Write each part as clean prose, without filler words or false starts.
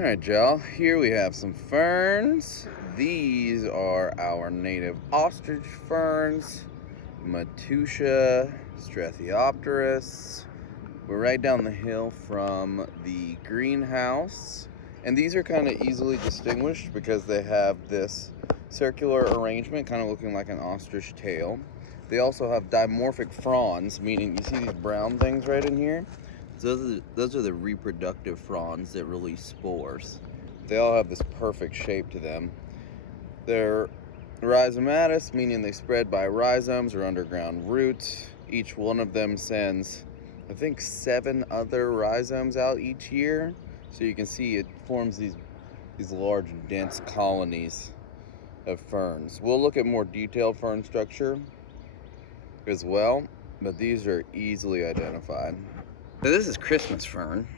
All right, y'all, here we have some ferns. These are our native ostrich ferns, Matusha Strethiopteris. We're right down the hill from the greenhouse, and these are kind of easily distinguished because they have this circular arrangement, kind of looking like an ostrich tail. They also have dimorphic fronds, meaning you see these brown things right in here? Those are the reproductive fronds that release spores. They all have this perfect shape to them. They're rhizomatous, meaning they spread by rhizomes or underground roots. Each one of them sends, I think, 7 other rhizomes out each year. So you can see it forms these large, dense colonies of ferns. We'll look at more detailed fern structure as well, but these are easily identified. So this is Christmas fern.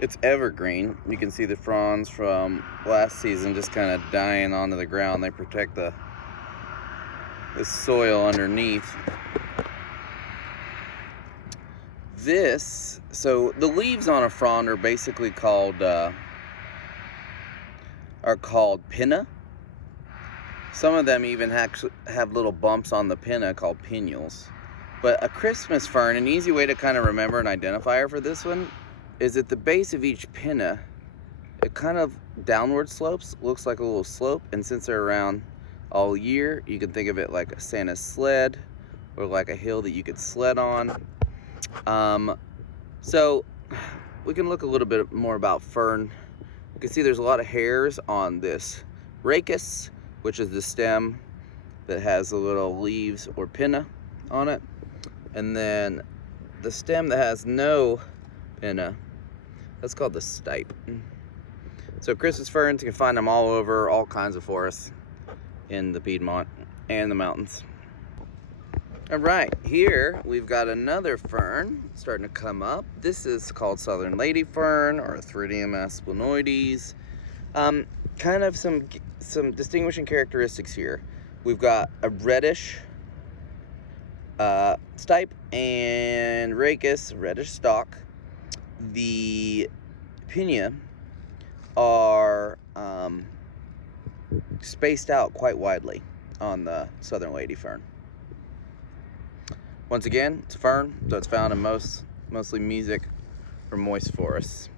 It's evergreen. You can see the fronds from last season just kind of dying onto the ground. They protect the soil underneath. So the leaves on a frond are basically called pinna. Some of them even actually have little bumps on the pinna called pinnules. But a Christmas fern, an easy way to kind of remember an identifier for this one, is at the base of each pinna, it kind of downward slopes, looks like a little slope, and since they're around all year, you can think of it like a Santa's sled, or like a hill that you could sled on. So we can look a little bit more about fern. You can see there's a lot of hairs on this rachis, which is the stem that has the little leaves or pinna on it. And then the stem that has no pinna, that's called the stipe. So Christmas ferns, you can find them all over all kinds of forests in the Piedmont and the mountains. All right, here we've got another fern starting to come up. This is called southern lady fern, or Thridium asplenoides. Kind of some distinguishing characteristics here. We've got a reddish stipe and rachis, reddish stalk. The pinna are spaced out quite widely on the southern lady fern. Once again, it's a fern, so it's found in mostly mesic or moist forests.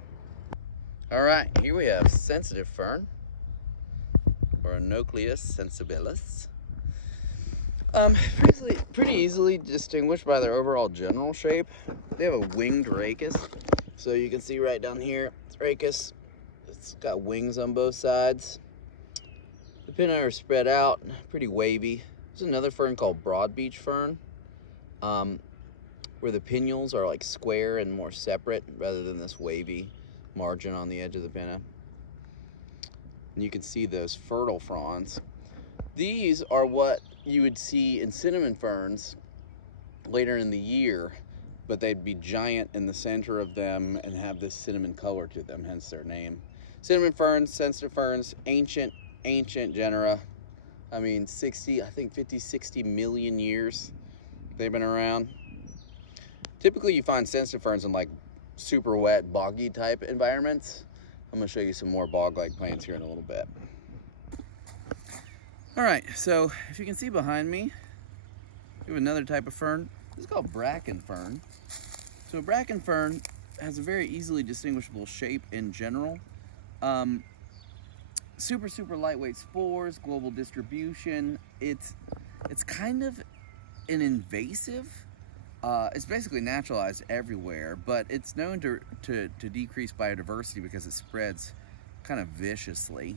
All right, here we have sensitive fern, or Anochleus sensibilis. Pretty easily distinguished by their overall general shape. They have a winged rachis, so you can see right down here, it's rachis. It's got wings on both sides. The pinna are spread out, pretty wavy. There's another fern called Broadbeach Fern, where the pinnules are like square and more separate rather than this wavy margin on the edge of the pinna. And you can see those fertile fronds. These are what you would see in cinnamon ferns later in the year, but they'd be giant in the center of them and have this cinnamon color to them, hence their name. Cinnamon ferns, sensitive ferns, ancient genera. I mean, 50, 60 million years they've been around. Typically you find sensitive ferns in like super wet, boggy type environments. I'm gonna show you some more bog-like plants here in a little bit. All right, so if you can see behind me, we have another type of fern. This is called Bracken Fern. So Bracken Fern has a very easily distinguishable shape in general. Super lightweight spores, global distribution. It's kind of an invasive. It's basically naturalized everywhere, but it's known to decrease biodiversity because it spreads kind of viciously.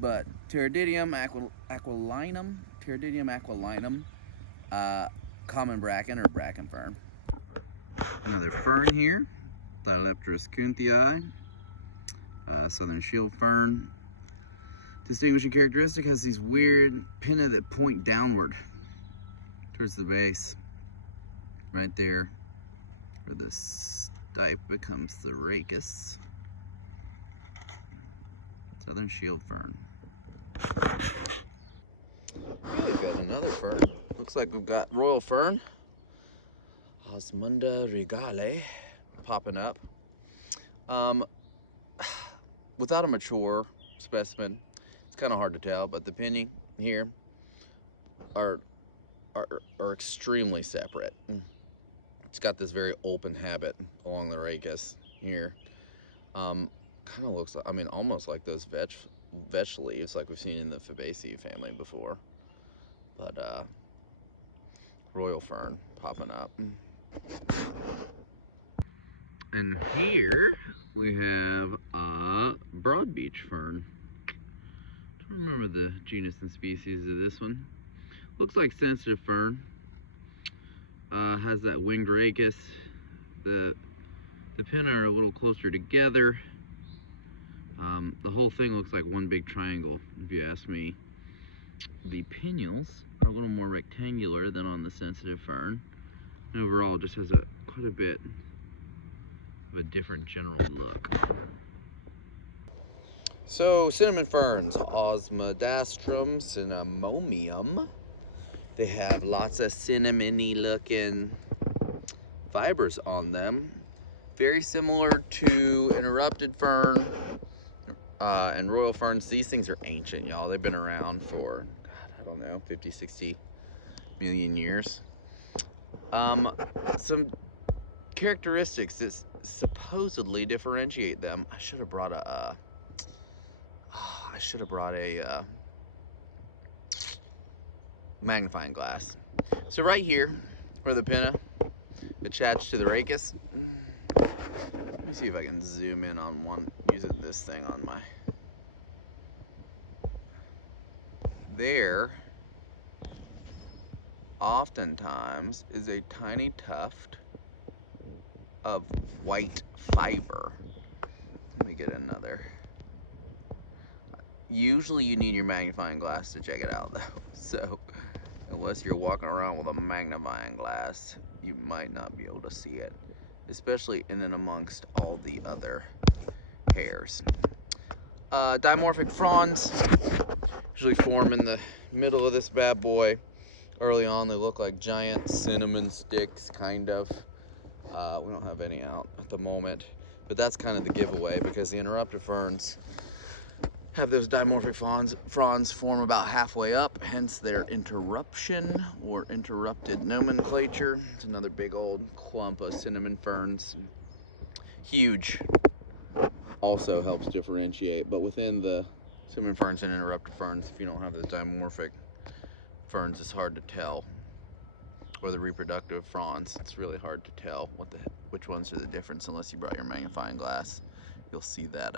But Pteridinium aquilinum, common bracken or bracken fern. Another fern here, Thylepteris kunthii, southern shield fern. Distinguishing characteristic, has these weird pinna that point downward towards the base, right there, where the stipe becomes the rachis. Southern shield fern. Here we've got another fern. Looks like we've got royal fern, Osmunda regale, popping up. Um, without a mature specimen, it's kind of hard to tell, but the pinning here are, are extremely separate. It's got this very open habit along the rachis here. Kind of looks like, I mean, almost like those vetch leaves like we've seen in the Fabaceae family before. But royal fern popping up. And here we have a Broadbeach Fern. I don't remember the genus and species of this one. Looks like sensitive fern. Has that winged rachis. The pinna are a little closer together. The whole thing looks like one big triangle, if you ask me. The pinnules are a little more rectangular than on the sensitive fern. And overall, it just has quite a bit of a different general look. So, cinnamon ferns, Osmodastrum cinnamomium. They have lots of cinnamony looking fibers on them. Very similar to interrupted fern and royal ferns. These things are ancient, y'all. They've been around for, God, I don't know, 50, 60 million years. Some characteristics that supposedly differentiate them. I should have brought a magnifying glass. So right here, where the pinna attached to the rachis. Let me see if I can zoom in on one using this thing on my. There, oftentimes, is a tiny tuft of white fiber. Let me get another. Usually you need your magnifying glass to check it out though. So unless you're walking around with a magnifying glass, you might not be able to see it, especially in and amongst all the other hairs. Dimorphic fronds usually form in the middle of this bad boy. Early on they look like giant cinnamon sticks, kind of. We don't have any out at the moment, but that's kind of the giveaway because the interrupted ferns have those dimorphic fronds form about halfway up, hence their interruption or interrupted nomenclature. It's another big old clump of cinnamon ferns. Huge. Also helps differentiate, but within the cinnamon ferns and interrupted ferns, if you don't have those dimorphic ferns, it's hard to tell. Or the reproductive fronds, it's really hard to tell which ones are the difference unless you brought your magnifying glass. You'll see that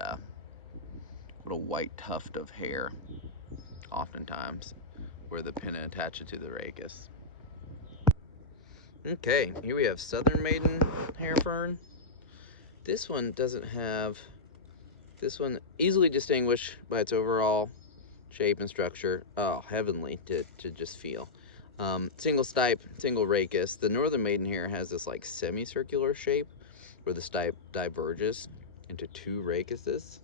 little white tuft of hair, oftentimes, where the pinna attaches to the rachis. Okay, here we have southern maidenhair fern. This one doesn't have. This one easily distinguished by its overall shape and structure. Oh, heavenly to just feel. Single stipe, single rachis. The northern maidenhair has this like semicircular shape where the stipe diverges into two rachises.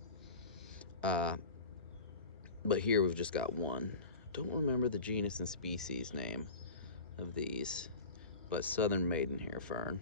But here we've just got one. Don't remember the genus and species name of these, but southern maidenhair fern.